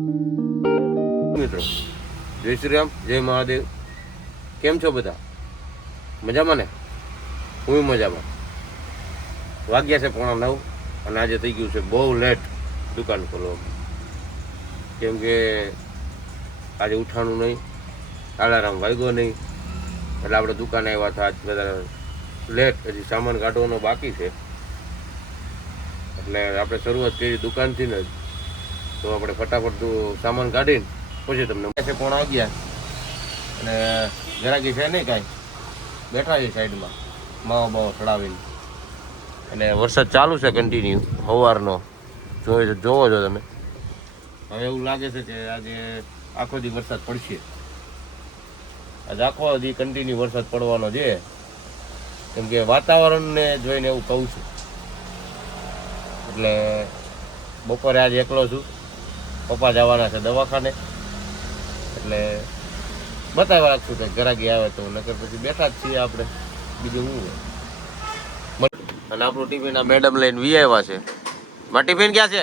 મિત્રો જય શ્રી રામ, જય મહાદેવ. કેમ છો બધા? મજામાં ને? હું મજામાં. વાગ્યા છે 8:45 અને આજે થઈ ગયું છે બહુ લેટ દુકાન ખોલવામાં. કેમ કે આજે ઉઠાણું નહીં, અલાર્મ વાગ્યો નહીં, એટલે આપણે દુકાને આવ્યા હતા. આજ બધા લેટ, હજી સામાન કાઢવાનો બાકી છે. એટલે આપણે શરૂઆત કરી દુકાનથી ને, તો આપણે ફટાફટ સામાન કાઢીને પછી તમને છે 11:30 અને જરાકી છે નહીં કાંઈ, બેઠા છે સાઈડમાં માવો બાવો ચડાવીને. અને વરસાદ ચાલુ છે કન્ટિન્યુ સવારનો, જોવો છો તમે. હવે એવું લાગે છે કે આજે આખો દી વરસાદ પડશે. આજે આખો દી કન્ટિન્યુ વરસાદ પડવાનો છે, કેમ કે વાતાવરણને જોઈને એવું કહું છું. એટલે બપોરે આજે એકલો છું, પપ્પા જવાના છે દવાખાને, એટલે બતાવવા રાખશું કે ગરાગી આવે તો, નકર પછી બેઠા જ છીએ આપણે, બીજું શું હોય. અને આપણું ટિફિન આ મેડમ લઈને વી આવ્યા છે. મારા ટિફિન ક્યાં છે?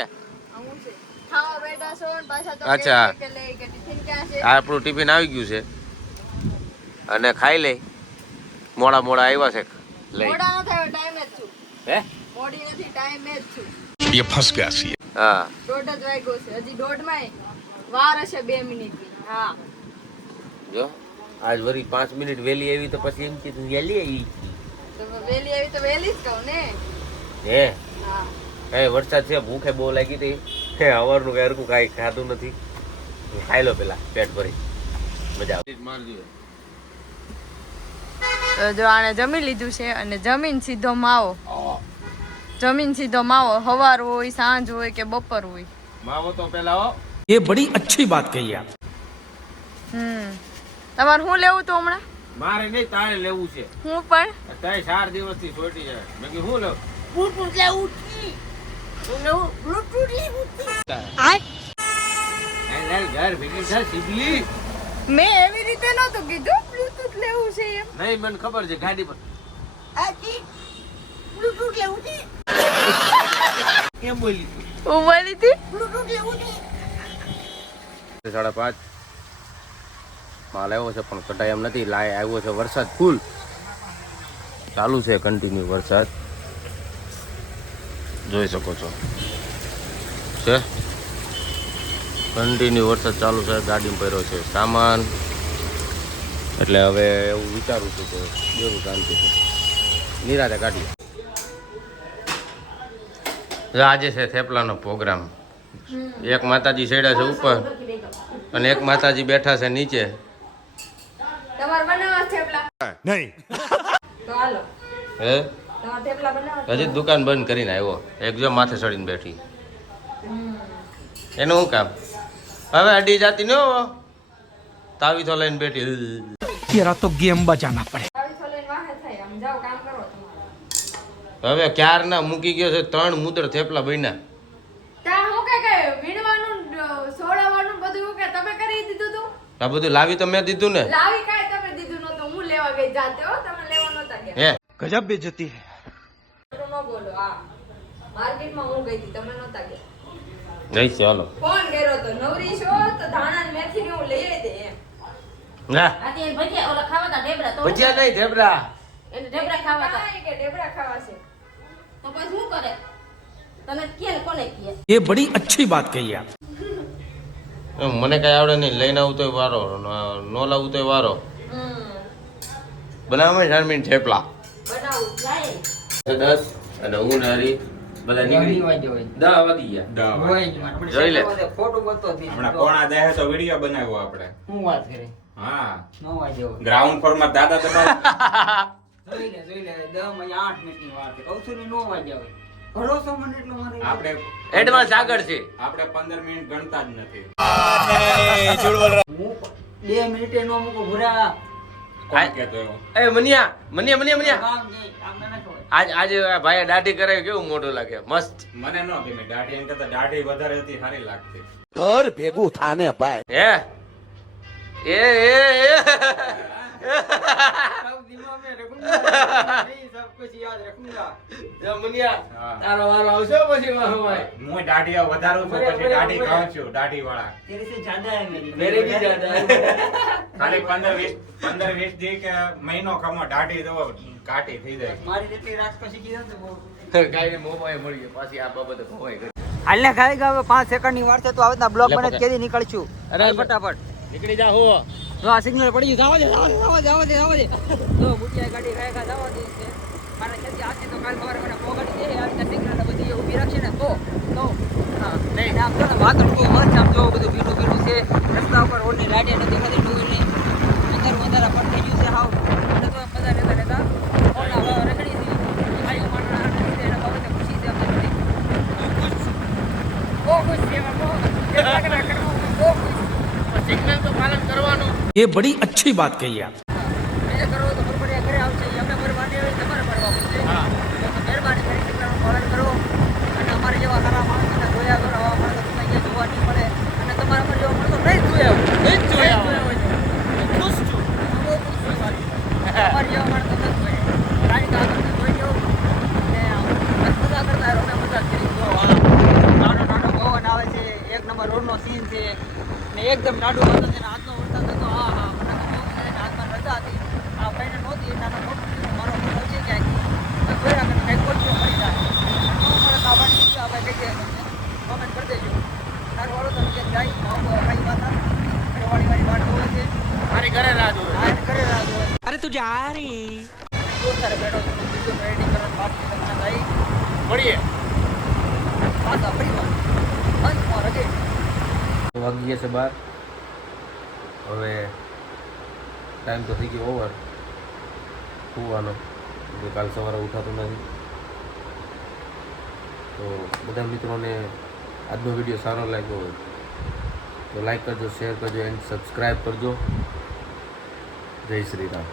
અચ્છા, આપણું ટિફિન આવી ગયું છે અને ખાઈ લઈ. મોડા આવ્યા છે લઈ. હે ये फंस गया सी. હા, 1:30 જ વાગ્યો છે, હજી 1:30 વાર હશે 2 મિનિટની. હા, જો આજ વળી 5 મિનિટ વહેલી આવી તો પછી એમ કીધું વહેલી આવી. તો વહેલી આવી તો વહેલી જ કહું ને. હે હા, એ વરસાદ છે, ભૂખે બહુ લાગી હતી. હે સવારનું કઈ હરકું કાંઈ ખાધું નથી. ખાઈ લો પેલા પેટ ભરી, મજા આવે. તો જો આને જમી લીધું છે અને જમીન સીધો માવો. જમીન સીધો માવો, સવાર હોય, સાંજ હોય કે બપોર હોય. માવો તો પેલા હો. ये बड़ी अच्छी बात कही आप. તમારે શું લેવું તો હમણાં? મારે નહીં, તારે લેવું છે. હું પણ તારે 4 દિવસથી છોટી જાય. મેં કીધું શું લેવું? ઘર ભેગી છે સીધી. મેં એવી રીતે નહોતું કીધું બ્લૂટૂથ લેવું છે એમ. નહીં, મને ખબર છે ગાડી પર કેમ બોલી હું બોલી હતી 5:30 માલ આવ્યો છે, પણ કટાઈ એમ નથી. લાય આવ્યો છે વરસાદ ફૂલ ચાલુ છે, કન્ટિન્યુ વરસાદ જોઈ શકો છો. છે કન્ટિન્યુ વરસાદ ચાલુ છે, ગાડીમાં ભર્યો છે સામાન. એટલે હવે એવું વિચારું છું કે જેવું શાંતિ છે, નિરાતે કાઢીએ. આજે છે થેપલાનો પ્રોગ્રામ. એક માતાજી ચડ્યા છે ઉપર અને એક માતાજી બેઠા છે નીચે. તમારે બનાવવા થેપલા? नहीं. તો હાલો, હે તમારે થેપલા બનાવવા? હજી દુકાન બંધ કરીને આવ્યો. એક જો માથે ચડીને બેઠી, એનું શું કામ? હવે અડી જાતી ન હો, તાવી તો લઈને બેઠી. तेरा तो गेम बजाना पड़े. આવી લઈને વાહે થાય, આમ જાઓ કામ કરો તમારે. હવે ક્યારના મૂકી ગયો છે 3 મુદ્ર થેપલા બન્યા. ત્યાં હું કે વીણવાનું, સોડાવાનું બધું હું કે તમે કરી દીધું તું? આ બધું લાવી તો મેં દીધું ને. લાવી કાંઈ તમે દીધું નહોતું, હું લેવા ગઈ જાતે. હો, તમે લેવા નહોતા ગયા. હે गजब बेइज्जती है. ખોટું ન બોલો. હા, માર્કેટમાં હું ગઈ હતી, તમે નહોતા ગયા. નહીં ચાલો ફોન કર્યો તો નવરી છો તો ધાણા ને મેથી ને હું લઈ આવી દે એમ. ના આથી એને ભજીયા ઓલા ખાવા તા ઢેબરા તો ભજીયા નહીં, ઢેબરા. એને ઢેબરા ખાવા તા કાંઈ કે ઢેબરા ખાવા છે. તો પછી શું કરે તને કે ને કોને કહે ये बड़ी अच्छी बात कही आप. મને કઈ આવડે નહીં. લઈને આવું તોય વારો, ન લાવું તોય વારો. બનાવવામાં શારમીન થેપલા બનાવું જાય 10 અને હું ને હરી બધા નીકળી 10 વાગી ગયા. જોઈ લે. હમણાં 9:10 તો વિડિયો બનાવ્યો આપણે. હું વાત કરે હા, 9 જેવો ગ્રાઉન્ડ ફ્લોર માં દાદા તમારે જોઈ લે 10 માં 8 મિનિટની વાત છે. કહું છું ને 9 વાગ્યા હોય. ભરોસો મને એટલો મારે. આપણે એડવાન્સ આગળ છે. આપણે 15 મિનિટ ગણતા જ નથી. હું 2 મિનિટે નો મૂકો ભૂરા. કોણ કહેતો એવો? એ મનિયા મનિયા કામ નહીં, કામ ન ખવાય. આજે ભાઈએ દાઢી કરાવી, કેવું મોઢું લાગે, મસ્ત. મને ન ગમે દાઢી, એમ કરતા દાઢી વધારે હતી સારી લાગતી. હે એ सब दिमाग में रखूंगा नहीं सब कुछ याद रखूंगा જમનિયા હા. તારો વારો આવશે પછી વારો ભાઈ હું દાઢીઓ વધારું છું પછી દાઢી ખાઉં છું દાઢી વાળા तेरे से ज्यादा है मेरी મેરે ભી જ્યાદા હે ખાલી 15-20 દી કે મહિનો ખમો દાઢી દો કાટી થઈ જાય મારી જેટલી રાત પછી કીધું તો બહુ ગાયને મોબાઈલ મળીએ પાછી આ બાબતે ભવાઈ ગઈ હાલને ખાઈ ગયા 5 સેકન્ડ ની વાર છે તો આવતના બ્લોગ લે બને પકડ. કેદી નીકળશું અરે, હાલ ફટાફટ નીકળી જા હો જો આ સિગ્નલ પડી ગયું જાવા દે તો બુટિયા ગાડી ખાય જાવા દે છે મારા ખેતી આથી તો કાલ સવારે મને પોગાડી દે આવી સિગ્નલ બધી ઊભી રાખશે ને તો હા નહીં આમ તો વાદળ બહુ મસ્ત આમ જો બધું ભીનું છે રસ્તા ઉપર રોડની લાઈટ નથી ખાતી ટુ વ્હીલની અંદર વધારે પડી ગયું છે હાવ એટલે તો બધા લેતા ઓલા હવે રખડી હતી આયુ માણસ એના બાબતે ખુશી છે અમને બહુ ખુશ છે બહુ સિગ્નલ તો પાલન કરવાનું ये बड़ी अच्छी बात कही आप એ કરો તો બરોબર ઘરે આવશે અમે મહેરબાની હોય તમારે મળવા પડશે હા. તો મહેરબાની કરી સિગ્નલનું પાલન કરો અને અમારે જેવા સારા માણસોને જોયા કરો આવા માણસો તમને અહીંયા જોવા નહીં મળે અને તમારા પર જેવા માણસો નહીં જોયા હોય ખુશ છું બહુ ખુશ છું અમારે જેવા માણસો નથી જોયા કારણ કે આ તમને જોઈ ગયો અને મજા કરતા રહો અમે મજા કરી જો નાનો પવન આવે છે એક નંબર રોડનો સીન છે ને એકદમ નાડું વાતો છે ને હાથનો વરસાદ હતો હા હા મને તો બહુ મજા આવી. હાથમાં રજા હતી આ ભાઈને નહોતી નાનો મોટો મારો મોટો છે ક્યાંક જોયા કે કંઈક ગોઠવે મળી જાય ન મળે તો આપણે શું આપણે કહી દઈએ કોમેન્ટ કરી દેજો તારું વાળો તમે ક્યાંક જાય કઈ વાત ઘરવાળી વાત હોય છે મારી ઘરે રાહ જોવે આ કરે રાહ જોવે अरे तू जा रही દોસ્તારે બેઠો છું બીજું રેડી કરવાનું બાકી તમને થઈ મળીએ પાછા ફરીમાં અંતમાં રગે વાગી ગયા છે 12 હવે ટાઈમ તો થઈ ગયો ઓવર સુવાનો એટલે કાલ સવારે ઉઠાતું નથી તો બધા મિત્રોને આજનો વિડીયો સારો લાગ્યો હોય તો લાઈક કરજો શેર કરજો એન્ડ સબસ્ક્રાઈબ કરજો જય શ્રી રામ